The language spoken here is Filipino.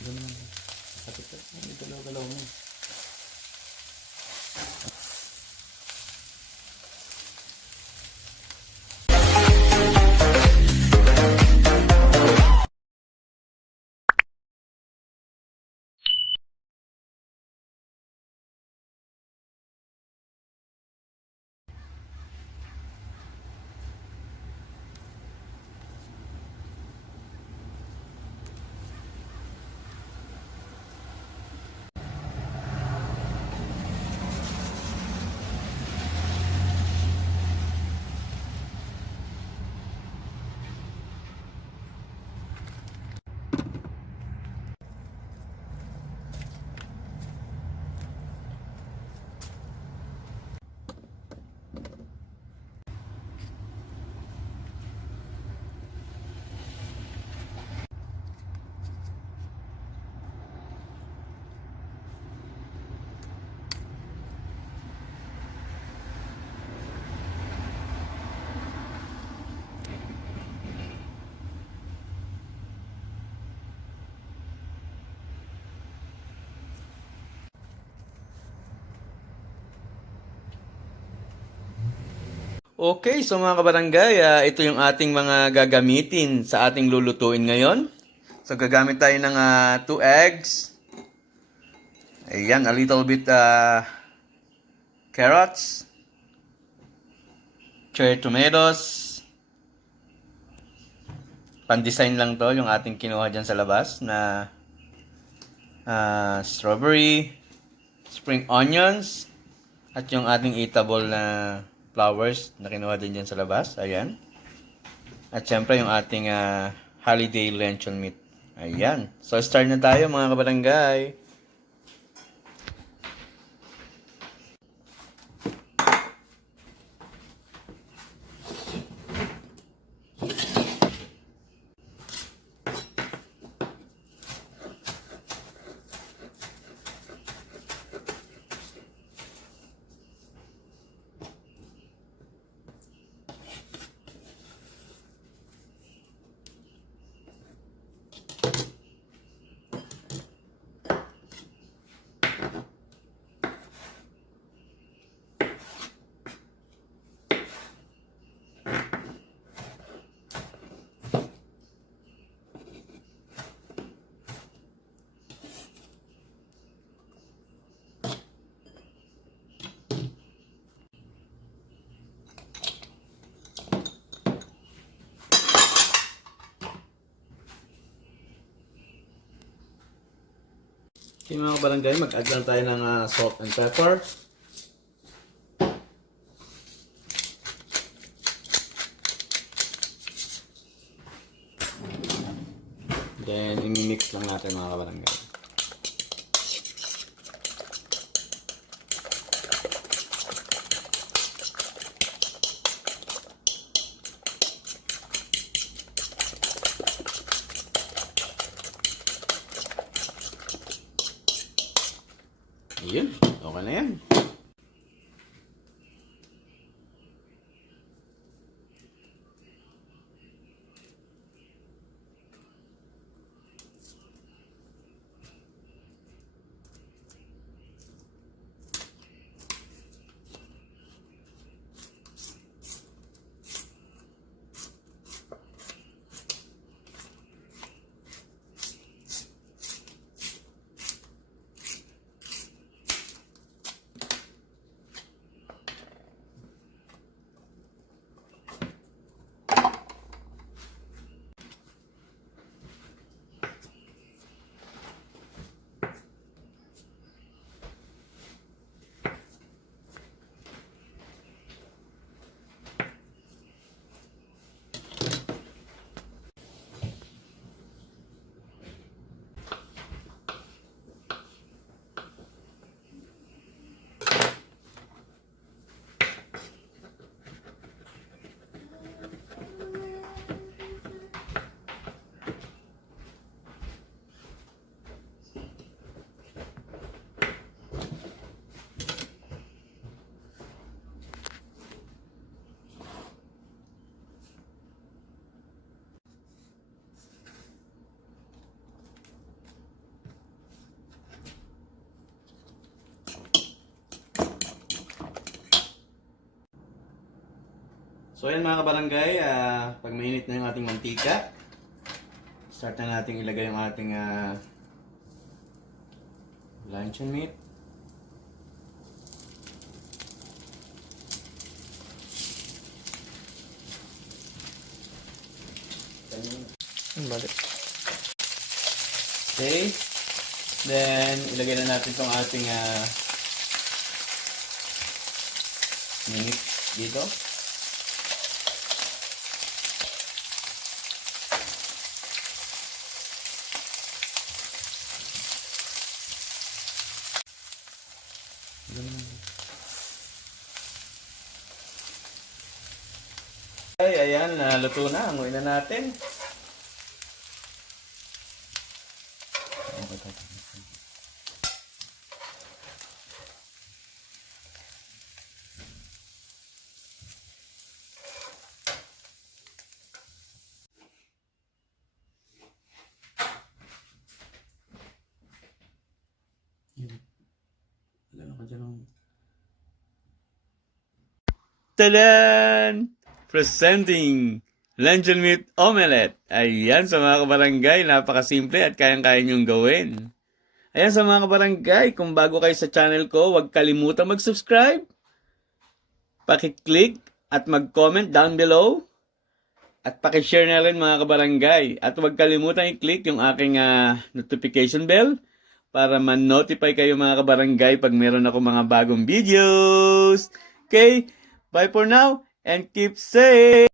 Ganun. Kapit ka. May galaw-galaw mo. Okay, so mga kabarangay, ito yung ating mga gagamitin sa ating lulutuin ngayon. So gagamit tayo ng 2 eggs. Ayan, a little bit carrots, cherry tomatoes. Pan-design lang to yung ating kinuha dyan sa labas na strawberry, spring onions, at yung ating eatable na flowers na kinuha din dyan sa labas. Ayan. At syempre yung ating holiday luncheon meat. Ayan. So start na tayo mga kabarangay. Okay mga kabarangay, mag-add lang tayo ng salt and pepper. Then, i-mix lang natin mga kabarangay. Yun, okay na yan. So ayan mga kabarangay, pag mainit na yung ating mantika, start na natin ilagay yung ating luncheon meat. Okay. Then, ilagay na natin itong ating meat dito. Okay, ayan, luto na. Hanguin na natin. Tadan! Presenting Luncheon meat Omelette. Ayan sa mga kabarangay, napakasimple at kayang-kaya niyong gawin. Ayan sa mga kabarangay, kung bago kayo sa channel ko, huwag kalimutan mag-subscribe, paki-click at mag-comment down below, at paki-share na rin mga kabarangay. At huwag kalimutan i-click yung aking notification bell para man-notify kayo mga kabarangay pag meron ako mga bagong videos. Okay, bye for now and keep safe!